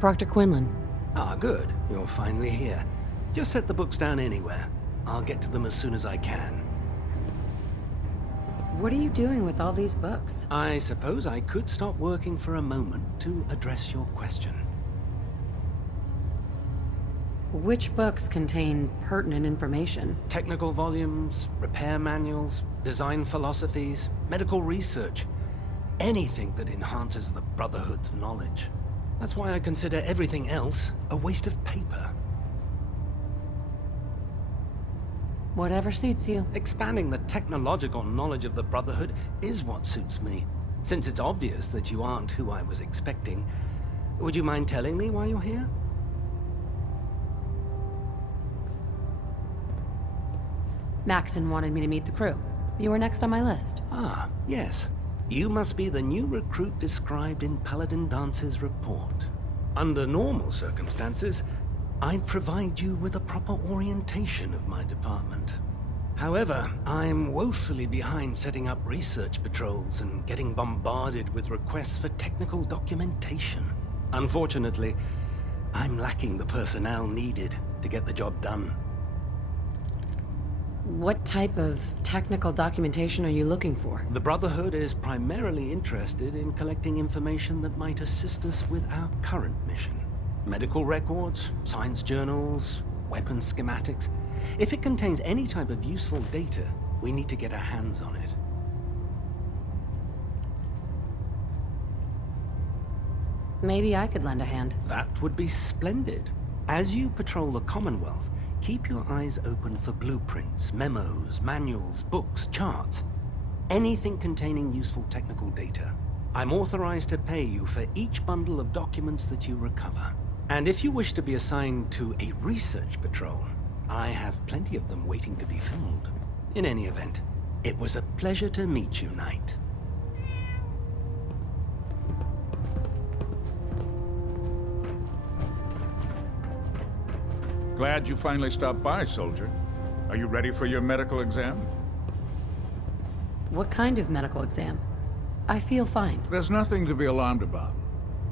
Proctor Quinlan. Ah, good. You're finally here. Just set the books down anywhere. I'll get to them as soon as I can. What are you doing with all these books? I suppose I could stop working for a moment to address your question. Which books contain pertinent information? Technical volumes, repair manuals, design philosophies, medical research. Anything that enhances the Brotherhood's knowledge. That's why I consider everything else a waste of paper. Whatever suits you. Expanding the technological knowledge of the Brotherhood is what suits me. Since it's obvious that you aren't who I was expecting, would you mind telling me why you're here? Maxon wanted me to meet the crew. You were next on my list. Ah, yes. You must be the new recruit described in Paladin Dance's report. Under normal circumstances, I'd provide you with a proper orientation of my department. However, I'm woefully behind setting up research patrols and getting bombarded with requests for technical documentation. Unfortunately, I'm lacking the personnel needed to get the job done. What type of technical documentation are you looking for? The Brotherhood is primarily interested in collecting information that might assist us with our current mission. Medical records, science journals, weapon schematics. If it contains any type of useful data, we need to get our hands on it. Maybe I could lend a hand. That would be splendid. As you patrol the Commonwealth, keep your eyes open for blueprints, memos, manuals, books, charts. Anything containing useful technical data. I'm authorized to pay you for each bundle of documents that you recover. And if you wish to be assigned to a research patrol, I have plenty of them waiting to be filled. In any event, it was a pleasure to meet you, Knight. Glad you finally stopped by, soldier. Are you ready for your medical exam? What kind of medical exam? I feel fine. There's nothing to be alarmed about.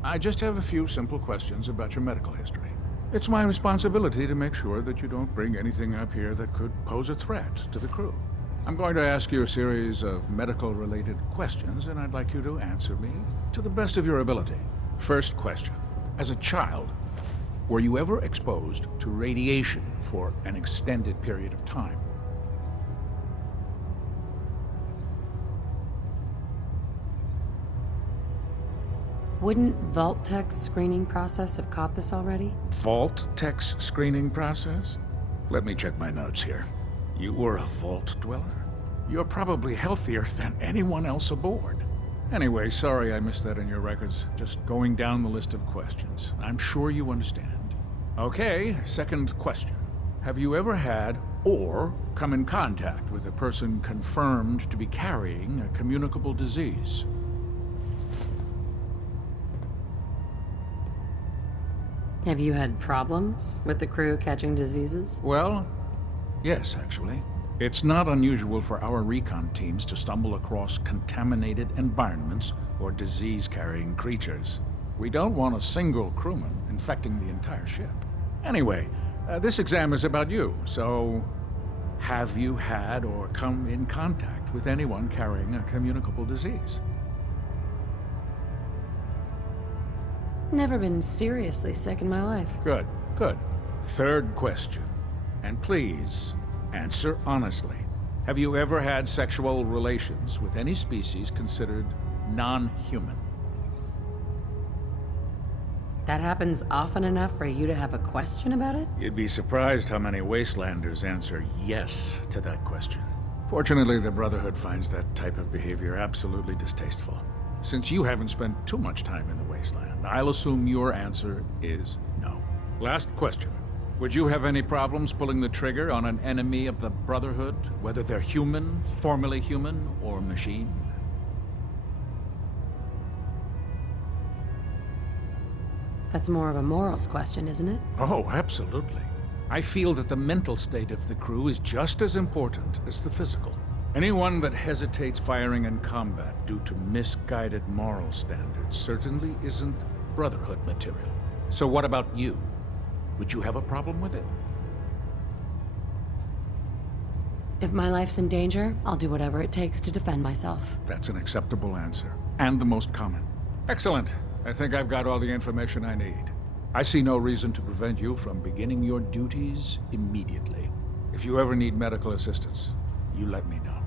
I just have a few simple questions about your medical history. It's my responsibility to make sure that you don't bring anything up here that could pose a threat to the crew. I'm going to ask you a series of medical-related questions, and I'd like you to answer me to the best of your ability. First question. As a child, were you ever exposed to radiation for an extended period of time? Wouldn't Vault-Tech's screening process have caught this already? Vault-Tech's screening process? Let me check my notes here. You were a Vault dweller? You're probably healthier than anyone else aboard. Anyway, sorry I missed that in your records. Just going down the list of questions. I'm sure you understand. Okay, second question. Have you ever had or come in contact with a person confirmed to be carrying a communicable disease? Have you had problems with the crew catching diseases? Well, yes, actually. It's not unusual for our recon teams to stumble across contaminated environments or disease-carrying creatures. We don't want a single crewman infecting the entire ship. Anyway, this exam is about you, so have you had or come in contact with anyone carrying a communicable disease? Never been seriously sick in my life. Good, good. Third question. And please, answer honestly. Have you ever had sexual relations with any species considered non-human? That happens often enough for you to have a question about it? You'd be surprised how many Wastelanders answer yes to that question. Fortunately, the Brotherhood finds that type of behavior absolutely distasteful. Since you haven't spent too much time in the Wasteland, I'll assume your answer is no. Last question. Would you have any problems pulling the trigger on an enemy of the Brotherhood, whether they're human, formerly human, or machine? That's more of a morals question, isn't it? Oh, absolutely. I feel that the mental state of the crew is just as important as the physical. Anyone that hesitates firing in combat due to misguided moral standards certainly isn't Brotherhood material. So what about you? Would you have a problem with it? If my life's in danger, I'll do whatever it takes to defend myself. That's an acceptable answer, and the most common. Excellent. I think I've got all the information I need. I see no reason to prevent you from beginning your duties immediately. If you ever need medical assistance, you let me know.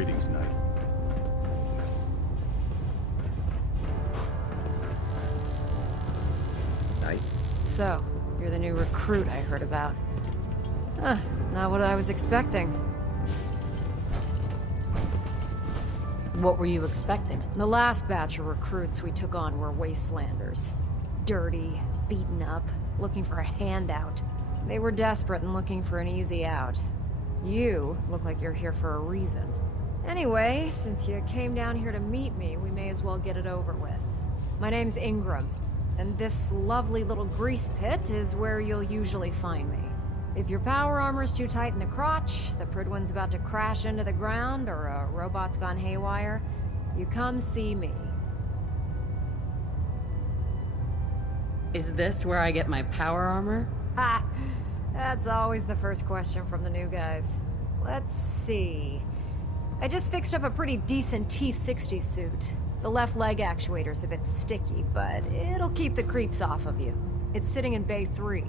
Greetings, Knight. Knight? So, you're the new recruit I heard about. Huh, not what I was expecting. What were you expecting? The last batch of recruits we took on were wastelanders. Dirty, beaten up, looking for a handout. They were desperate and looking for an easy out. You look like you're here for a reason. Anyway, since you came down here to meet me, we may as well get it over with. My name's Ingram, and this lovely little grease pit is where you'll usually find me. If your power armor's too tight in the crotch, the Prydwen's about to crash into the ground, or a robot's gone haywire, you come see me. Is this where I get my power armor? Ha! That's always the first question from the new guys. Let's see. I just fixed up a pretty decent T-60 suit. The left leg actuator's a bit sticky, but it'll keep the creeps off of you. It's sitting in Bay 3.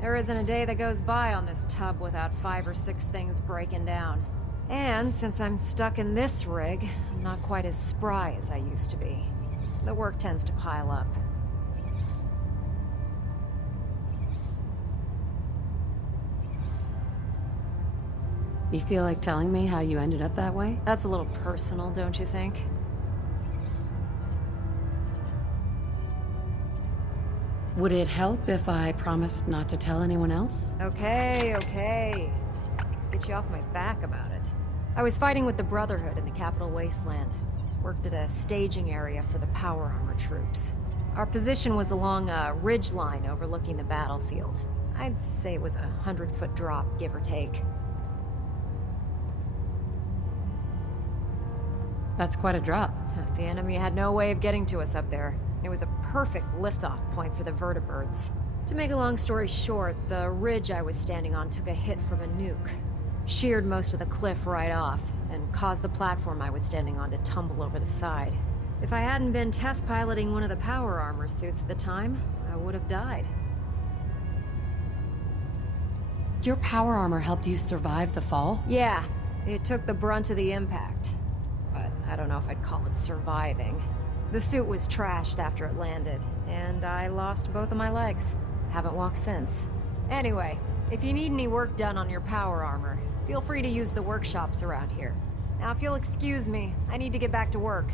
There isn't a day that goes by on this tub without 5 or 6 things breaking down. And since I'm stuck in this rig, I'm not quite as spry as I used to be. The work tends to pile up. You feel like telling me how you ended up that way? That's a little personal, don't you think? Would it help if I promised not to tell anyone else? Okay. Get you off my back about it. I was fighting with the Brotherhood in the capital wasteland. Worked at a staging area for the power armor troops. Our position was along a ridge line overlooking the battlefield. I'd say it was a 100-foot drop, give or take. That's quite a drop. The enemy had no way of getting to us up there. It was a perfect liftoff point for the vertibirds. To make a long story short, the ridge I was standing on took a hit from a nuke. Sheared most of the cliff right off, and caused the platform I was standing on to tumble over the side. If I hadn't been test piloting one of the power armor suits at the time, I would have died. Your power armor helped you survive the fall? Yeah, it took the brunt of the impact. But I don't know if I'd call it surviving. The suit was trashed after it landed, and I lost both of my legs. Haven't walked since. Anyway, if you need any work done on your power armor, feel free to use the workshops around here. Now, if you'll excuse me, I need to get back to work.